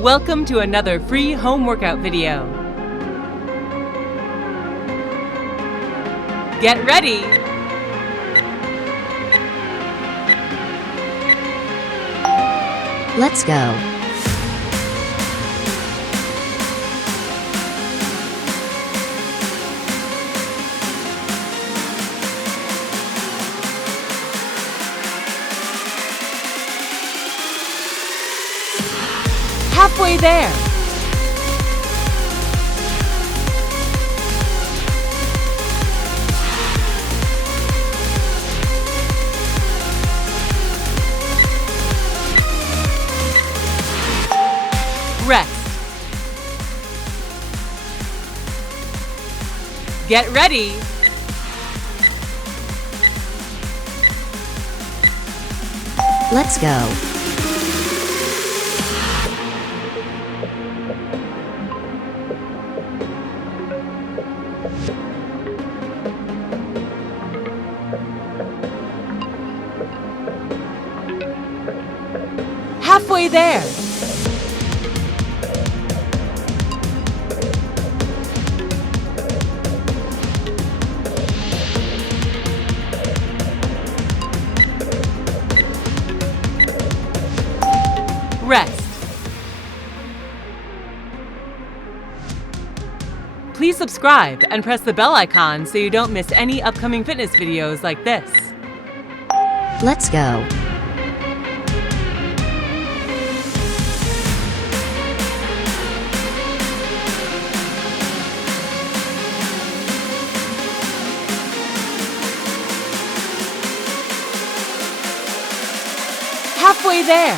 Welcome to another free home workout video. Get ready. Let's go. Halfway there. Rest. Get ready. Let's go. Halfway there. Rest. Please subscribe and press the bell icon so you don't miss any upcoming fitness videos like this. Let's go. Halfway there.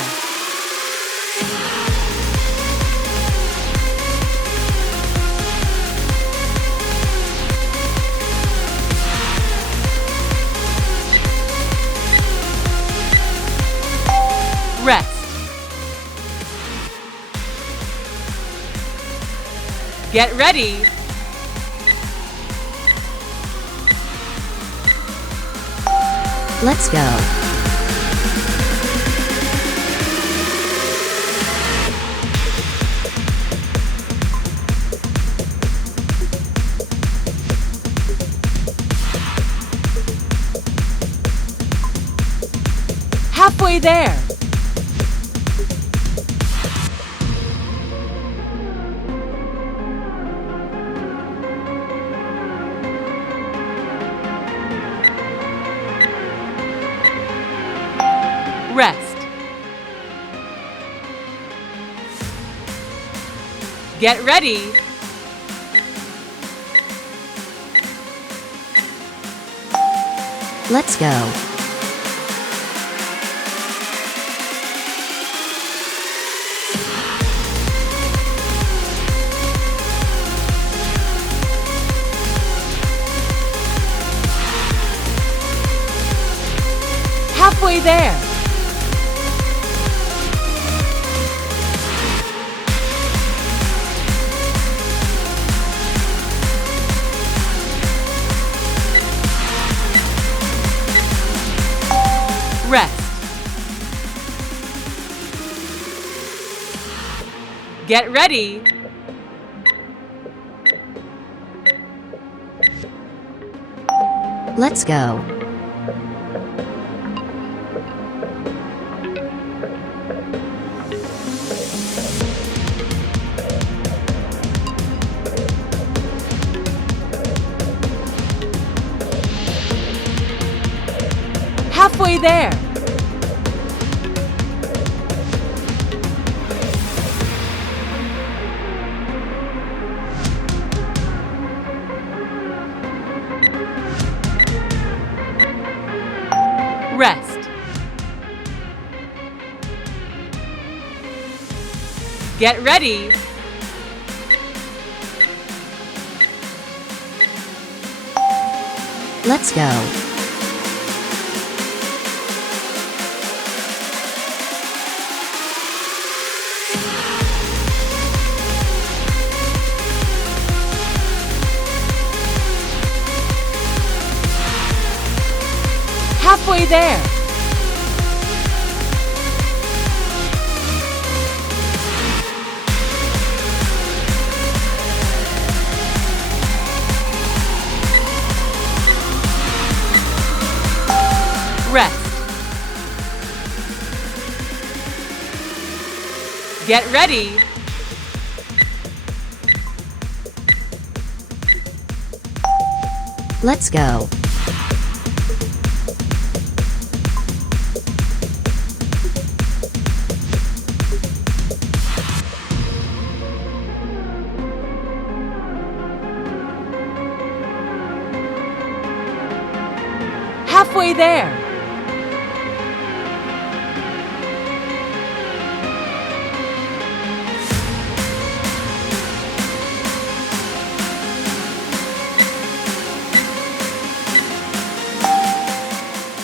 Rest. Get ready. Let's go. Halfway there. Rest. Get ready. Let's go. Halfway there. Rest. Get ready. Let's go. Halfway there. Rest. Get ready. Let's go. Halfway there. Get ready. Let's go. Halfway there.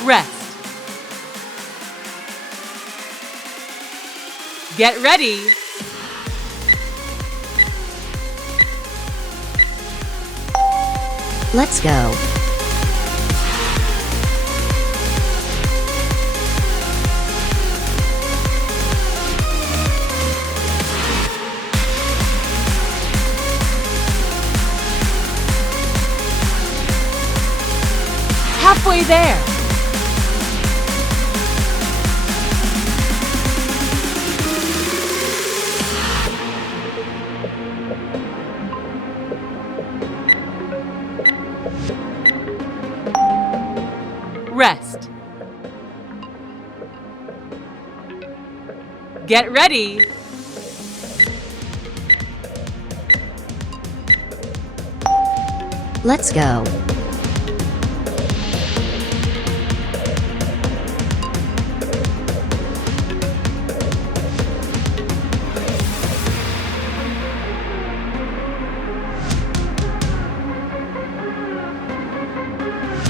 Rest. Get ready. Let's go. Halfway there. Rest. Get ready. Let's go.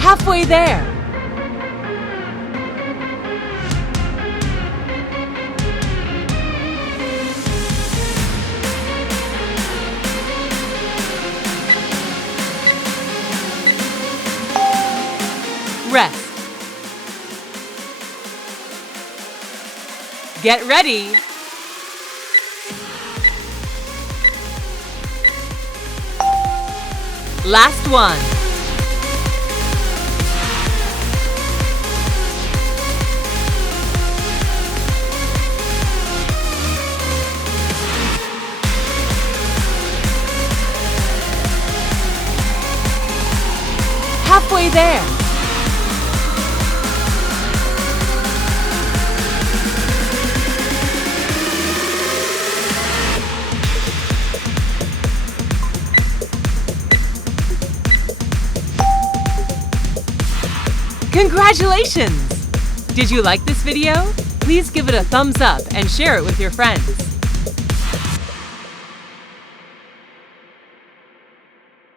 Halfway there. Rest. Get ready. Last one. Halfway there. Congratulations! Did you like this video? Please give it a thumbs up and share it with your friends.